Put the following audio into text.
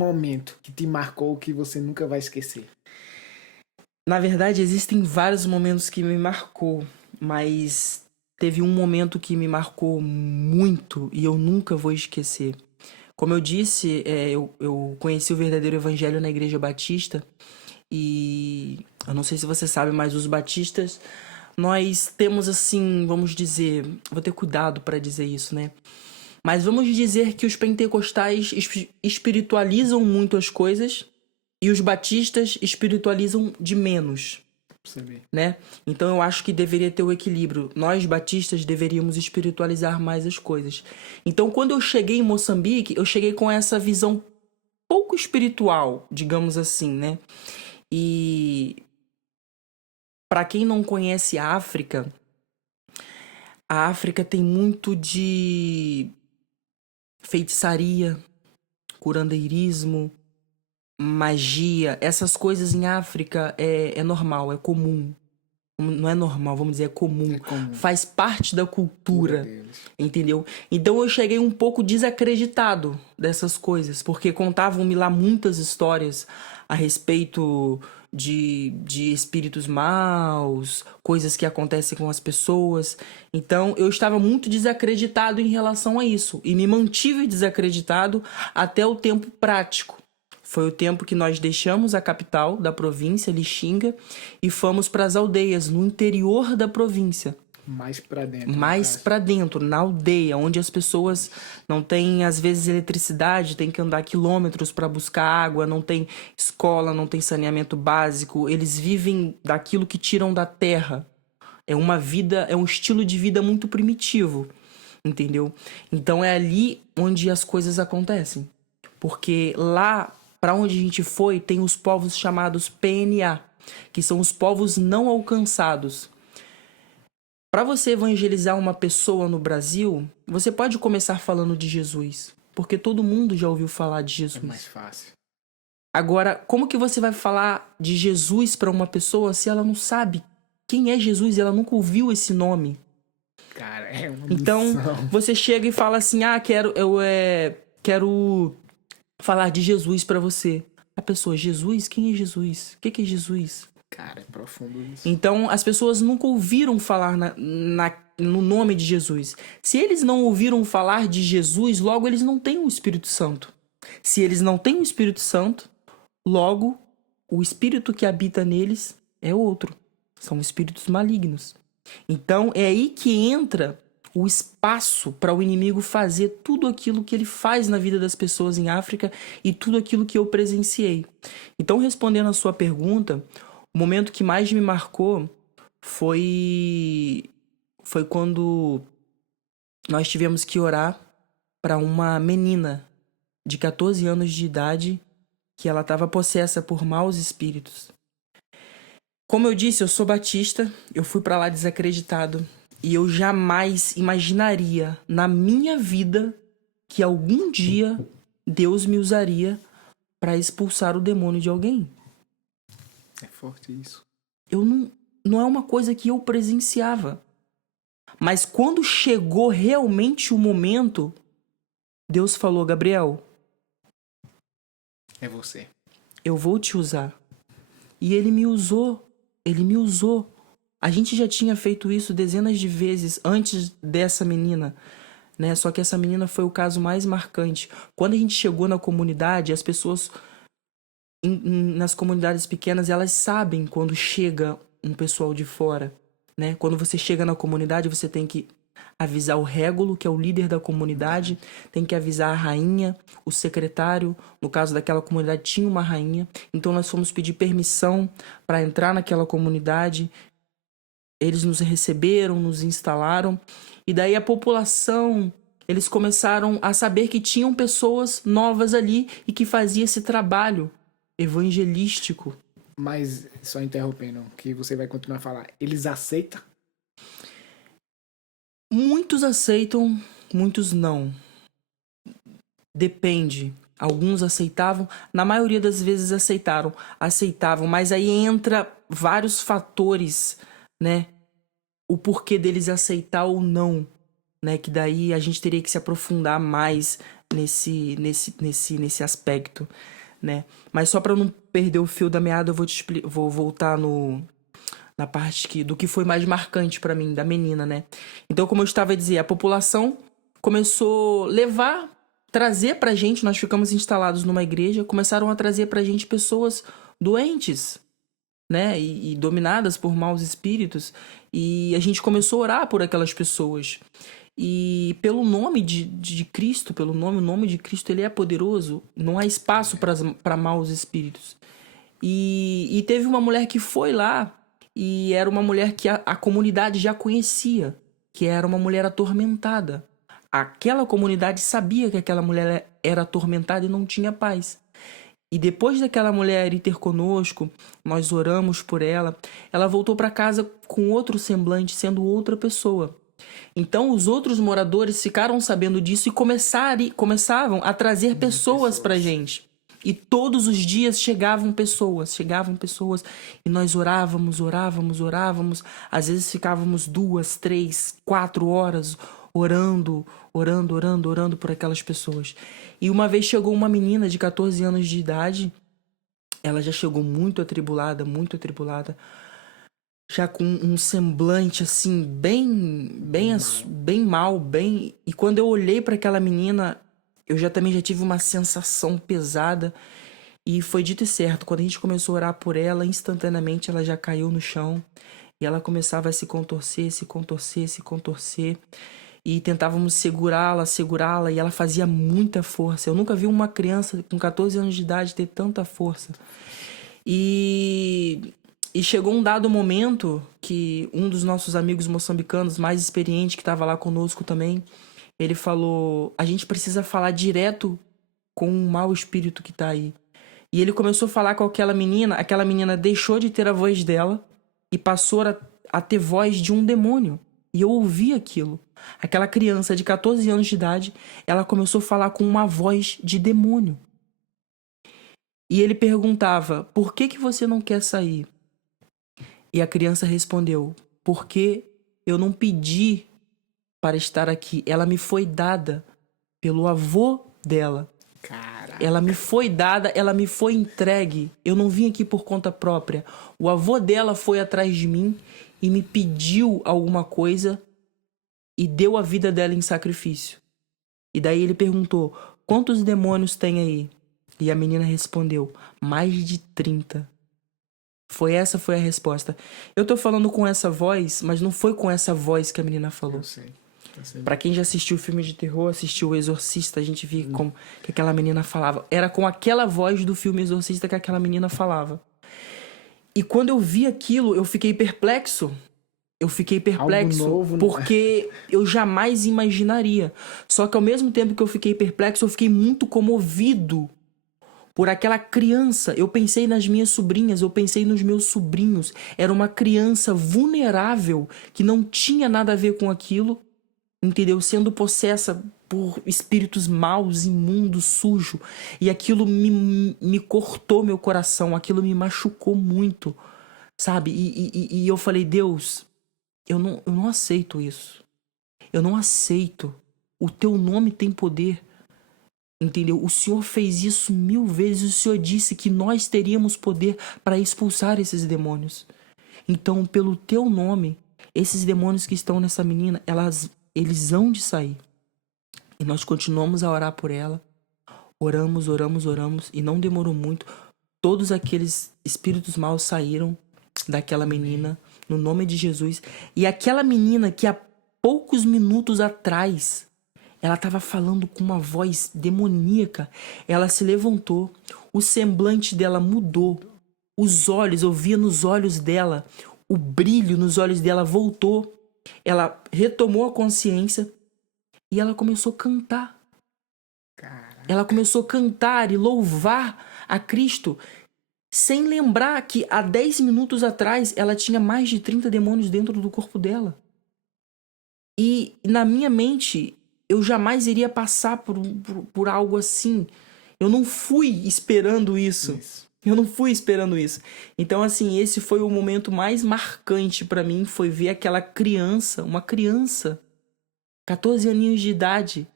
momento que te marcou que você nunca vai esquecer? Na verdade, existem vários momentos que me marcou, mas teve um momento que me marcou muito e eu nunca vou esquecer. Como eu disse, eu conheci o verdadeiro evangelho na Igreja Batista e eu não sei se você sabe, mas os batistas, nós temos assim, vamos dizer, vou ter cuidado para dizer isso, né? Mas vamos dizer que os pentecostais espiritualizam muito as coisas e os batistas espiritualizam de menos, Pra você ver. né? Então eu acho que deveria ter o equilíbrio. Nós batistas deveríamos espiritualizar mais as coisas. Então quando eu cheguei em Moçambique, eu cheguei com essa visão pouco espiritual, digamos assim, né? E para quem não conhece a África tem muito de feitiçaria, curandeirismo, magia. Essas coisas em África é normal, é comum. Não é normal, vamos dizer, é comum. É comum. Faz parte da cultura, Deles. entendeu? Então eu cheguei um pouco desacreditado dessas coisas, porque contavam-me lá muitas histórias a respeito de espíritos maus, coisas que acontecem com as pessoas. Então eu estava muito desacreditado em relação a isso e me mantive desacreditado até o tempo prático. Foi o tempo que nós deixamos a capital da província, Lixinga, e fomos para as aldeias no interior da província. Mais pra dentro. no Mais caso. para dentro, na aldeia, onde as pessoas não têm, às vezes, eletricidade, tem que andar quilômetros para buscar água, não tem escola, não tem saneamento básico. Eles vivem daquilo que tiram da terra. É uma vida, é um estilo de vida muito primitivo, entendeu? Então é ali onde as coisas acontecem. Porque lá, para onde a gente foi, tem os povos chamados PNA, que são os povos não alcançados. Para você evangelizar uma pessoa no Brasil, você pode começar falando de Jesus, porque todo mundo já ouviu falar de É Jesus. mais fácil. Agora, como que você vai falar de Jesus para uma pessoa se ela não sabe quem é Jesus e ela nunca ouviu esse nome? Cara, é uma Então, missão. você chega e fala assim: "Ah, quero falar de Jesus para você". A pessoa: "Jesus? Quem é Jesus? O que é Jesus?" Cara, é profundo isso. Então, as pessoas nunca ouviram falar no nome de Jesus. Se eles não ouviram falar de Jesus, logo eles não têm o Espírito Santo. Se eles não têm o Espírito Santo, logo o espírito que habita neles é outro. São espíritos malignos. Então, é aí que entra o espaço para o inimigo fazer tudo aquilo que ele faz na vida das pessoas em África e tudo aquilo que eu presenciei. Então, respondendo a sua pergunta, o momento que mais me marcou foi quando nós tivemos que orar para uma menina de 14 anos de idade que ela estava possessa por maus espíritos. Como eu disse, eu sou batista, eu fui para lá desacreditado e eu jamais imaginaria na minha vida que algum dia Deus me usaria para expulsar o demônio de alguém. É forte isso. Eu não é uma coisa que eu presenciava. Mas quando chegou realmente o momento, Deus falou: Gabriel, É você. eu vou te usar. E ele me usou. Ele me usou. A gente já tinha feito isso dezenas de vezes antes dessa menina, né? Só que essa menina foi o caso mais marcante. Quando a gente chegou na comunidade, as pessoas nas comunidades pequenas, elas sabem quando chega um pessoal de fora, né? Quando você chega na comunidade, você tem que avisar o régulo, que é o líder da comunidade, tem que avisar a rainha, o secretário. No caso daquela comunidade tinha uma rainha, então nós fomos pedir permissão para entrar naquela comunidade. Eles nos receberam, nos instalaram, e daí a população, eles começaram a saber que tinham pessoas novas ali e que fazia esse trabalho evangelístico. Mas, só interrompendo, que você vai continuar a falar. Eles aceitam? Muitos aceitam, muitos não. Depende. Alguns aceitavam, na maioria das vezes aceitavam, mas aí entra vários fatores, né? O porquê deles aceitar ou não, né? Que daí a gente teria que se aprofundar mais nesse aspecto, né? Mas só para não perder o fio da meada, eu vou voltar na parte do que foi mais marcante para mim, da menina, né? Então, como eu estava a dizer, a população começou a trazer pra gente, nós ficamos instalados numa igreja, começaram a trazer pra gente pessoas doentes, né? E dominadas por maus espíritos. E a gente começou a orar por aquelas pessoas. E pelo nome de Cristo, o nome de Cristo, ele é poderoso. Não há espaço para maus espíritos. E teve uma mulher que foi lá, e era uma mulher que a comunidade já conhecia, que era uma mulher atormentada. Aquela comunidade sabia que aquela mulher era atormentada e não tinha paz. E depois daquela mulher ir ter conosco, nós oramos por ela, ela voltou para casa com outro semblante, sendo outra pessoa. Então os outros moradores ficaram sabendo disso e começavam a trazer pessoas para a gente. E todos os dias chegavam pessoas, e nós orávamos. Às vezes ficávamos 2, 3, 4 horas orando por aquelas pessoas. E uma vez chegou uma menina de 14 anos de idade, ela já chegou muito atribulada, já com um semblante assim, bem mal. E quando eu olhei para aquela menina, eu também já tive uma sensação pesada. E foi dito e certo, quando a gente começou a orar por ela, instantaneamente ela já caiu no chão. E ela começava a se contorcer. E tentávamos segurá-la, e ela fazia muita força. Eu nunca vi uma criança com 14 anos de idade ter tanta força. E chegou um dado momento que um dos nossos amigos moçambicanos, mais experiente, que estava lá conosco também, ele falou: a gente precisa falar direto com o mau espírito que tá aí. E ele começou a falar com aquela menina deixou de ter a voz dela e passou a ter voz de um demônio. E eu ouvi aquilo. Aquela criança de 14 anos de idade, ela começou a falar com uma voz de demônio. E ele perguntava: por que você não quer sair? E a criança respondeu: porque eu não pedi para estar aqui. Ela me foi dada pelo avô dela. Caraca. Ela me foi dada, ela me foi entregue. Eu não vim aqui por conta própria. O avô dela foi atrás de mim e me pediu alguma coisa e deu a vida dela em sacrifício. E daí ele perguntou: quantos demônios tem aí? E a menina respondeu: mais de 30. Essa foi a resposta. Eu tô falando com essa voz, mas não foi com essa voz que a menina falou. Eu sei. Pra quem já assistiu filme de terror, assistiu O Exorcista, a gente via como que aquela menina falava. Era com aquela voz do filme Exorcista que aquela menina falava. E quando eu vi aquilo, eu fiquei perplexo. Algo novo, porque eu jamais imaginaria. Só que ao mesmo tempo que eu fiquei perplexo, eu fiquei muito comovido por aquela criança. Eu pensei nas minhas sobrinhas, eu pensei nos meus sobrinhos. Era uma criança vulnerável que não tinha nada a ver com aquilo, entendeu? Sendo possessa por espíritos maus, imundos, sujos. E aquilo me cortou meu coração, aquilo me machucou muito, sabe? E eu falei: Deus, eu não aceito isso. Eu não aceito. O teu nome tem poder. Entendeu? O Senhor fez isso 1000 vezes. O Senhor disse que nós teríamos poder para expulsar esses demônios. Então, pelo teu nome, esses demônios que estão nessa menina, eles hão de sair. E nós continuamos a orar por ela. Oramos. E não demorou muito. Todos aqueles espíritos maus saíram daquela menina, no nome de Jesus. E aquela menina que há poucos minutos atrás ela estava falando com uma voz demoníaca, ela se levantou, o semblante dela mudou, os olhos, eu via nos olhos dela, o brilho nos olhos dela voltou, ela retomou a consciência e ela começou a cantar. Ela começou a cantar e louvar a Cristo, sem lembrar que há 10 minutos atrás ela tinha mais de 30 demônios dentro do corpo dela. E na minha mente, eu jamais iria passar por algo assim. Eu não fui esperando isso. Eu não fui esperando isso. Então, assim, esse foi o momento mais marcante pra mim, foi ver aquela criança, uma criança, 14 aninhos de idade,